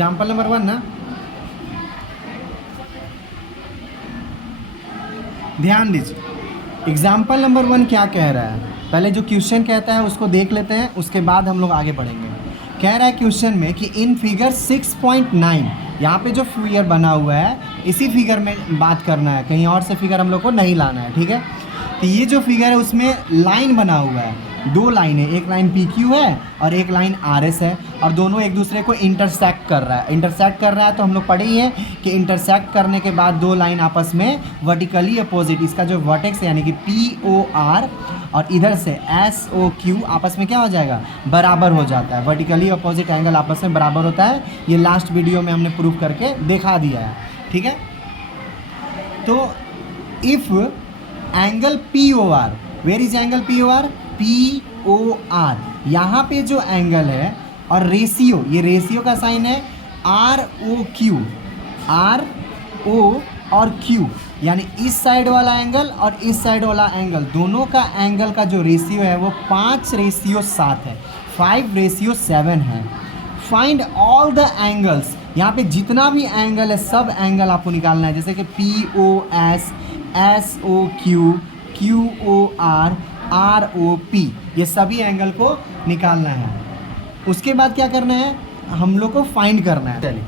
Example number 1 ना, ध्यान दीजिए। एग्जाम्पल नंबर 1 क्या कह रहा है, पहले जो क्वेश्चन कहता है उसको देख लेते हैं, उसके बाद हम लोग आगे बढ़ेंगे। कह रहा है क्वेश्चन में कि इन फिगर 6.9, यहाँ पे जो फिगर बना हुआ है इसी फिगर में बात करना है, कहीं और से फिगर हम लोग को नहीं लाना है, ठीक है। तो ये जो फिगर है उसमें लाइन बना हुआ है, 2 लाइन है, एक लाइन पी क्यू है और एक लाइन आर एस है, और दोनों एक दूसरे को इंटरसेक्ट कर रहा है। इंटरसेक्ट कर रहा है तो हम लोग पढ़े ही है कि इंटरसेक्ट करने के बाद 2 लाइन आपस में वर्टिकली अपोजिट, इसका जो वर्टेक्स है यानी कि पी ओ आर और इधर से एस ओ क्यू आपस में क्या हो जाएगा, बराबर हो जाता है। वर्टिकली अपोजिट एंगल आपस में बराबर होता है, ये लास्ट वीडियो में हमने प्रूव करके दिखा दिया है, ठीक है। तो if angle P O R, where is angle P O R, P O R, यहाँ पे जो एंगल है और रेशियो, ये रेशियो का साइन है R O Q, R O और क्यू, यानी इस साइड वाला एंगल और इस साइड वाला एंगल, दोनों का एंगल का जो रेशियो है वो 5:7 है, 5:7 है। फाइंड ऑल द एंगल्स, यहाँ पे जितना भी एंगल है सब एंगल आपको निकालना है, जैसे कि P O S, S O Q, Q O R, R O P, ये सभी एंगल को निकालना है। उसके बाद क्या करना है, हम लोग को फाइंड करना है। चलिए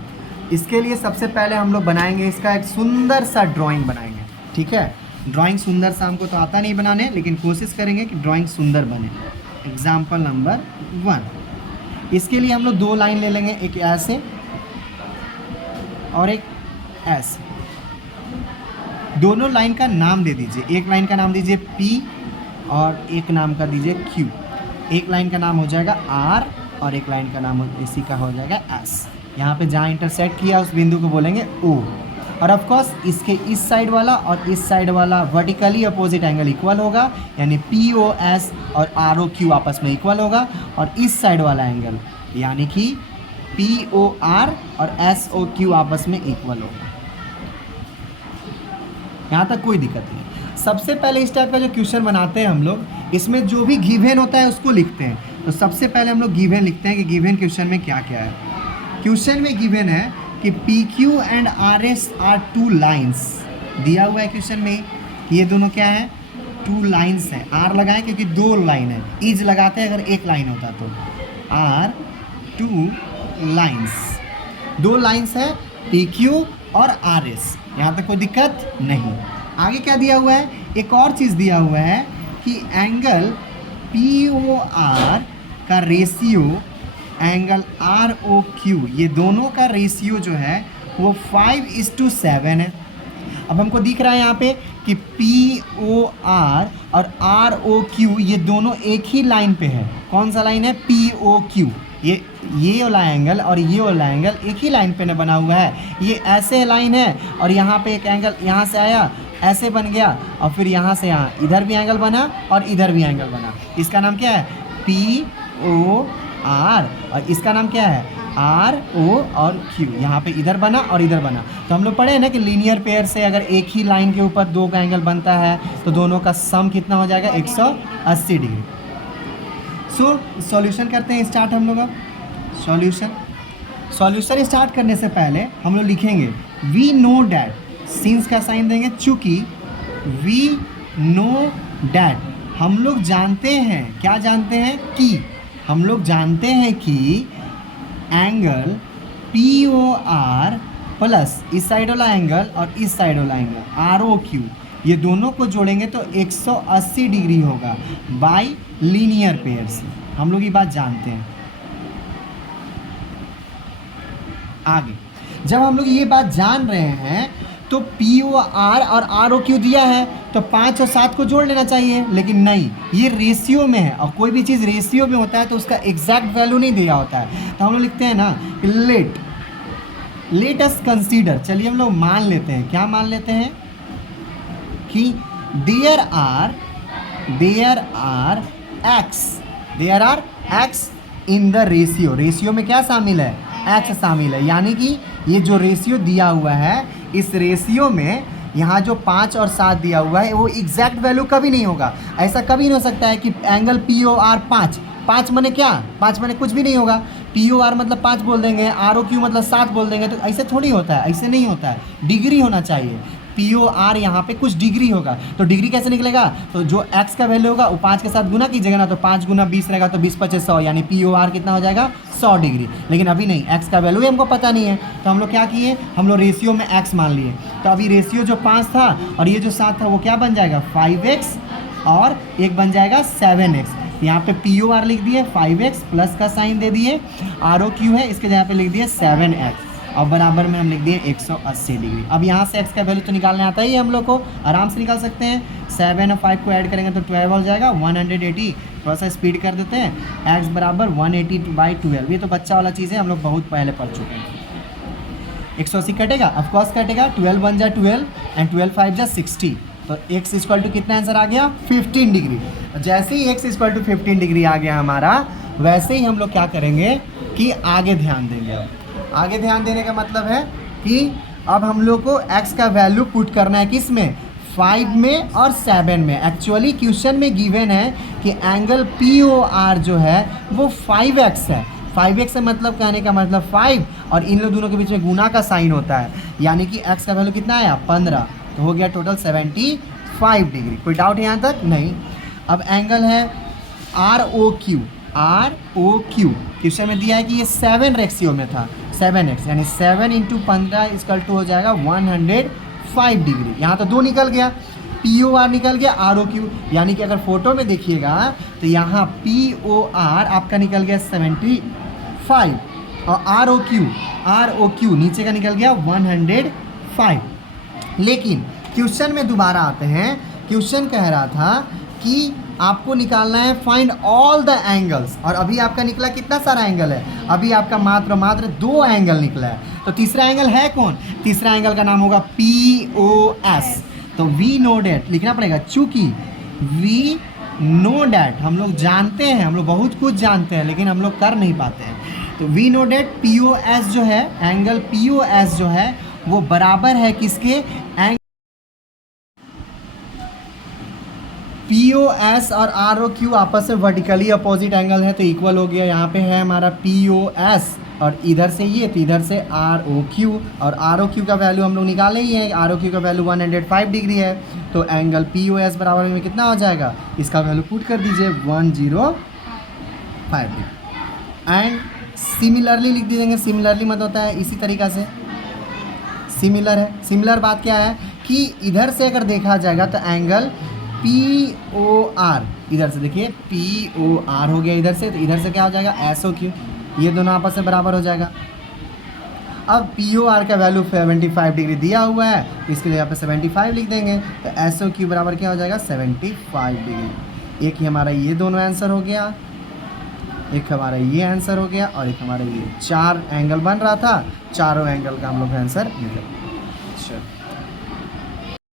इसके लिए सबसे पहले हम लोग बनाएंगे इसका एक सुंदर सा ड्राइंग बनाएंगे, ठीक है। ड्राइंग सुंदर सा हमको तो आता नहीं बनाने, लेकिन कोशिश करेंगे कि ड्राइंग सुंदर बने। एग्जाम्पल नंबर 1, इसके लिए हम लोग 2 लाइन ले लेंगे, एक ऐसे और एक ऐसे। दोनों लाइन का नाम दे दीजिए, एक लाइन का नाम दीजिए P और एक नाम का दीजिए Q। एक लाइन का नाम हो जाएगा R और एक लाइन का नाम इसी का हो जाएगा S। यहाँ पे जहाँ इंटरसेक्ट किया उस बिंदु को बोलेंगे O। और ऑफ कोर्स इसके इस साइड वाला और इस साइड वाला वर्टिकली अपोजिट एंगल इक्वल होगा, यानी POS और ROQ आपस में इक्वल होगा, और इस साइड वाला एंगल यानी कि POR और SOQ आपस में इक्वल होगा। यहाँ तक कोई दिक्कत नहीं। सबसे पहले इस टाइप का जो क्वेश्चन बनाते हैं हम लोग, इसमें जो भी गिवन होता है उसको लिखते हैं। तो सबसे पहले हम लोग गिवन लिखते हैं कि गिवन क्वेश्चन में क्या क्या है। क्वेश्चन में गिवन है कि PQ and RS are 2 lines, दिया हुआ है क्वेश्चन में कि ये दोनों क्या है, 2 लाइन्स हैं। R लगाएं क्योंकि 2 लाइन है, इज लगाते हैं अगर एक लाइन होता तो, आर 2 लाइन्स, 2 लाइन्स है PQ और RS, यहाँ तक कोई दिक्कत नहीं। आगे क्या दिया हुआ है, एक और चीज़ दिया हुआ है कि एंगल POR का रेशियो एंगल ROQ, ये दोनों का रेशियो जो है वो 5:7 है। अब हमको दिख रहा है यहाँ पे कि POR और ROQ ये दोनों एक ही लाइन पे है। कौन सा लाइन है, POQ, ये वाला एंगल और ये वाला एंगल एक ही लाइन पे बना हुआ है। ये ऐसे लाइन है और यहाँ पे एक एंगल यहाँ से आया, ऐसे बन गया, और फिर यहाँ से यहाँ इधर भी एंगल बना और इधर भी एंगल बना। इसका नाम क्या है, POR, और इसका नाम क्या है, RO और Q। यहाँ पे इधर बना और इधर बना। तो हम लोग पढ़े हैं ना कि लीनियर पेयर से अगर एक ही लाइन के ऊपर 2 का एंगल बनता है तो दोनों का सम कितना हो जाएगा, 180 डिग्री। सो सॉल्यूशन करते हैं स्टार्ट हम लोग। अब सॉल्यूशन स्टार्ट करने से पहले हम लोग लिखेंगे वी नो डैट, सिंस का साइन देंगे, चूँकि वी नो डैट, हम लोग जानते हैं, क्या जानते हैं कि, हम लोग जानते हैं कि एंगल POR प्लस इस साइड वाला एंगल और इस साइड वाला एंगल ROQ, ये दोनों को जोड़ेंगे तो 180 डिग्री होगा बाय लीनियर पेयर से। हम लोग ये बात जानते हैं। आगे जब हम लोग ये बात जान रहे हैं तो POR और ROQ दिया है तो 5 और 7 को जोड़ लेना चाहिए, लेकिन नहीं, ये रेशियो में है, और कोई भी चीज़ रेशियो में होता है तो उसका एग्जैक्ट वैल्यू नहीं दिया होता है। तो हम लोग लिखते हैं ना, लेट अस कंसीडर, चलिए हम लोग मान लेते हैं, क्या मान लेते हैं कि there are X in the ratio, ratio में क्या शामिल है, एक्स शामिल है, यानी कि ये जो रेशियो दिया हुआ है इस रेशियो में यहाँ जो 5 और 7 दिया हुआ है वो एग्जैक्ट वैल्यू कभी नहीं होगा। ऐसा कभी नहीं हो सकता है कि एंगल POR 5 5 मने क्या, 5 मने कुछ भी नहीं होगा। POR मतलब 5 बोल देंगे, ROQ मतलब 7 बोल देंगे। तो ऐसे थोड़ी होता है, ऐसे नहीं होता है, डिग्री होना चाहिए। POR यहाँ पे कुछ डिग्री होगा, तो डिग्री कैसे निकलेगा, तो जो x का वैल्यू होगा वो 5 के साथ गुना कीजिएगा ना, तो 5 गुना 20 रहेगा, तो 20 पचे 100, यानी POR कितना हो जाएगा 100 डिग्री। लेकिन अभी नहीं, x का वैल्यू हमको पता नहीं है, तो हम लोग क्या किए, हम लोग रेशियो में x मान लिए। तो अभी रेशियो जो 5 था और ये जो 7 था वो क्या बन जाएगा 5x, और एक बन जाएगा 7x। यहाँ पे POR लिख दिए 5x, प्लस का साइन दे दिए, ROQ है इसके जगह पे लिख दिए 7x, और बराबर में हम लिख दिए 180 डिग्री। अब यहाँ से x का वैल्यू तो निकालने आता ही है हम लोग को, आराम से निकाल सकते हैं। 7 और 5 को ऐड करेंगे तो 12 हो जाएगा 180। थोड़ा सा स्पीड कर देते हैं, x बराबर 180/12। ये तो बच्चा वाला चीज़ है, हम लोग बहुत पहले पढ़ चुके हैं। 180 कटेगा, ऑफकोर्स कटेगा, 12 बन जा 12 एंड 12 5 जा 60। तो x इक्वल टू कितना आंसर आ गया 15 डिग्री। जैसे ही x इक्वल टू 15 डिग्री आ गया हमारा, वैसे ही हम लोग क्या करेंगे कि आगे ध्यान देंगे। आगे ध्यान देने का मतलब है कि अब हम लोग को x का वैल्यू पुट करना है किस में, 5 में और 7 में। एक्चुअली क्वेश्चन में गिवन है कि एंगल POR जो है वो 5x है। 5x है मतलब कहने का मतलब 5, और इन लोग दोनों के बीच में गुना का साइन होता है, यानी कि x का वैल्यू कितना आया 15, तो हो गया टोटल 75 डिग्री। कोई डाउट यहाँ तक नहीं। अब एंगल है ROQ। क्वेश्चन में दिया है कि ये 7 रेशियो में था, 7x, यानी 7 × 15 इक्वल टू हो जाएगा 105 डिग्री। यहाँ तो 2 निकल गया, POR निकल गया, ROQ, यानी कि अगर फोटो में देखिएगा तो यहाँ POR आपका निकल गया 75, और ROQ नीचे का निकल गया 105। लेकिन क्वेश्चन में दोबारा आते हैं, क्वेश्चन कह रहा था कि आपको निकालना है फाइंड ऑल द एंगल्स, और अभी आपका निकला कितना सारा एंगल है, अभी आपका मात्र 2 एंगल निकला है। तो तीसरा एंगल है कौन, तीसरा एंगल का नाम होगा POS। तो वी नो डैट लिखना पड़ेगा, चूंकि वी नो डैट हम लोग जानते हैं, हम लोग बहुत कुछ जानते हैं लेकिन हम लोग कर नहीं पाते हैं। तो वी नो डैट POS जो है, एंगल POS जो है वो बराबर है किसके, POS और ROQ आपस में वर्टिकली अपोजिट एंगल है, तो इक्वल हो गया। यहाँ पे है हमारा POS और इधर से ये, तो इधर से ROQ, और ROQ का वैल्यू हम लोग निकाले ही है, ROQ का वैल्यू 105 डिग्री है। तो एंगल POS बराबर में कितना हो जाएगा, इसका वैल्यू पुट कर दीजिए 105 डिग्री। एंड सिमिलरली लिख दीजिएंगे, सिमिलरली मत होता है इसी तरीक़ा से, सिमिलर है। सिमिलर बात क्या है कि इधर से अगर देखा जाएगा तो एंगल POR, इधर से देखिए POR हो गया इधर से, तो इधर से क्या हो जाएगा SOQ, ये दोनों आपस में बराबर हो जाएगा। अब POR का वैल्यू 75 डिग्री दिया हुआ है, तो इसके लिए यहाँ पे 75 लिख देंगे, तो SOQ बराबर क्या हो जाएगा 75 डिग्री। एक ही हमारा ये दोनों आंसर हो गया, एक हमारा ये आंसर हो गया, और एक हमारा ये, 4 एंगल बन रहा था, चारों एंगल का हम लोग आंसर निकल